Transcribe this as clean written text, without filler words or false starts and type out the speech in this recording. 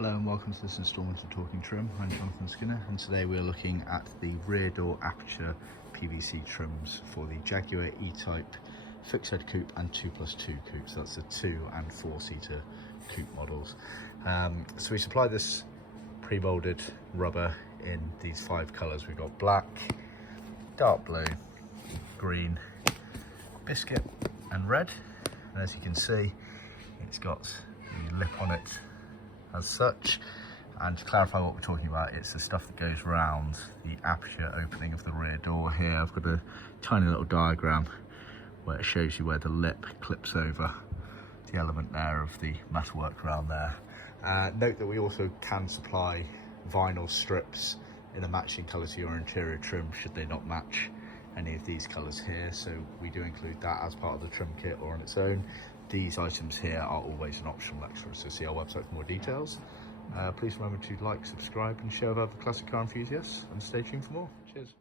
Hello and welcome to this instalment of Talkin Trim. I'm Jonathon Skinner and today we're looking at the rear door Aperture PVC trims for the Jaguar E-Type fixed head coupe and 2+2 coupes. That's the 2 and 4-seater coupe models. So we supply this pre-moulded rubber in these 5 colours. We've got black, dark blue, green, biscuit and red. And as you can see, it's got the lip on it as such. And to clarify what we're talking about, it's the stuff that goes around the aperture opening of the rear door here. I've got a tiny little diagram where it shows you where the lip clips over the element there of the metalwork around there. Note that we also can supply vinyl strips in a matching colour to your interior trim should they not match any of these colours here, so we do include that as part of the trim kit or on its own. These items here are always an optional extra, so see our website for more details. Please remember to like, subscribe and share with other classic car enthusiasts, and stay tuned for more. Cheers.